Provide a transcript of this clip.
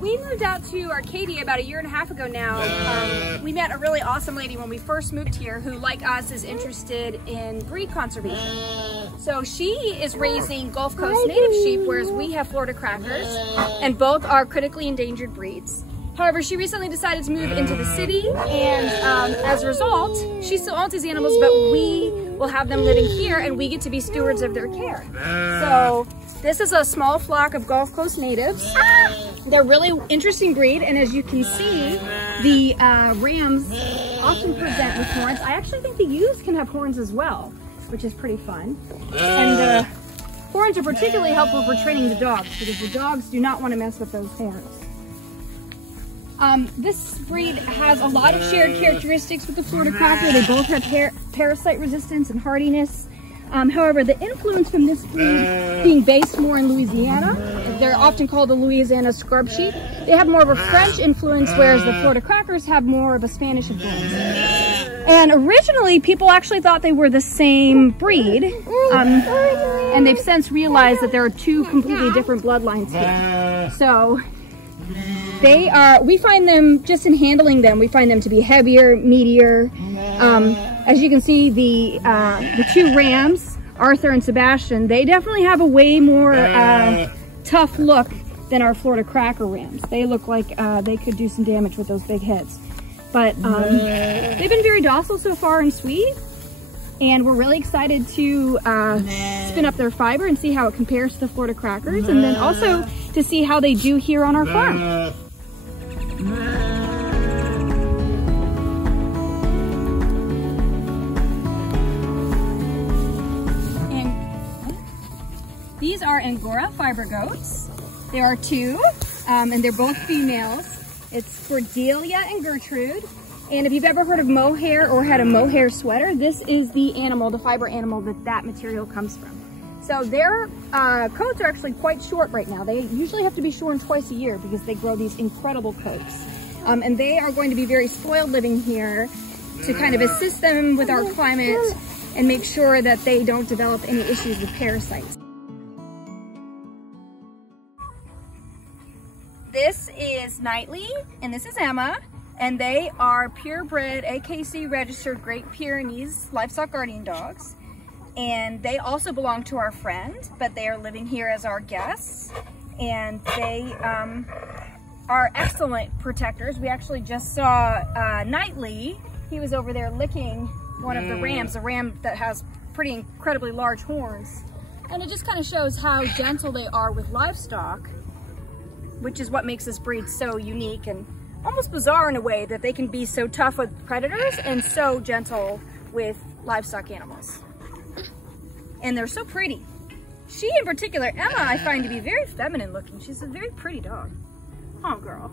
we moved out to Arcadia about 1.5 years ago now. We met a really awesome lady when we first moved here who, like us, is interested in breed conservation. So she is raising Gulf Coast native sheep, whereas we have Florida crackers, and both are critically endangered breeds. However, she recently decided to move into the city, and as a result, she still owns these animals, but we will have them living here, and we get to be stewards of their care. So this is a small flock of Gulf Coast natives. They're a really interesting breed, and as you can see, the rams often present with horns. I actually think the ewes can have horns as well, which is pretty fun. And the horns are particularly helpful for training the dogs, because the dogs do not want to mess with those horns. This breed has a lot of shared characteristics with the Florida cracker. They both have parasite resistance and hardiness. However, the influence from this breed being based more in Louisiana, they're often called the Louisiana scrub sheep. They have more of a French influence, whereas the Florida crackers have more of a Spanish influence. And originally, people actually thought they were the same breed, and they've since realized that there are two completely different bloodlines here. So we find them, just in handling them, we find them to be heavier, meatier. As you can see, the two rams, Arthur and Sebastian, they definitely have a way more tough look than our Florida cracker rams. They look like they could do some damage with those big heads. But they've been very docile so far and sweet. And we're really excited to spin up their fiber and see how it compares to the Florida crackers, and then also to see how they do here on our farm. And these are Angora fiber goats. There are two, and they're both females. It's Cordelia and Gertrude. And if you've ever heard of mohair or had a mohair sweater, this is the animal, the fiber animal that material comes from. So their coats are actually quite short right now. They usually have to be shorn twice a year because they grow these incredible coats. And they are going to be very spoiled living here to kind of assist them with our climate and make sure that they don't develop any issues with parasites. This is Knightley and this is Emma. And they are purebred AKC registered Great Pyrenees livestock guardian dogs. And they also belong to our friend, but they are living here as our guests. And they are excellent protectors. We actually just saw Knightley. He was over there licking one of the rams, a ram that has pretty incredibly large horns. And it just kind of shows how gentle they are with livestock, which is what makes this breed so unique and almost bizarre in a way, that they can be so tough with predators and so gentle with livestock animals. And they're so pretty. She in particular, Emma, I find to be very feminine looking. She's a very pretty dog. Oh, girl.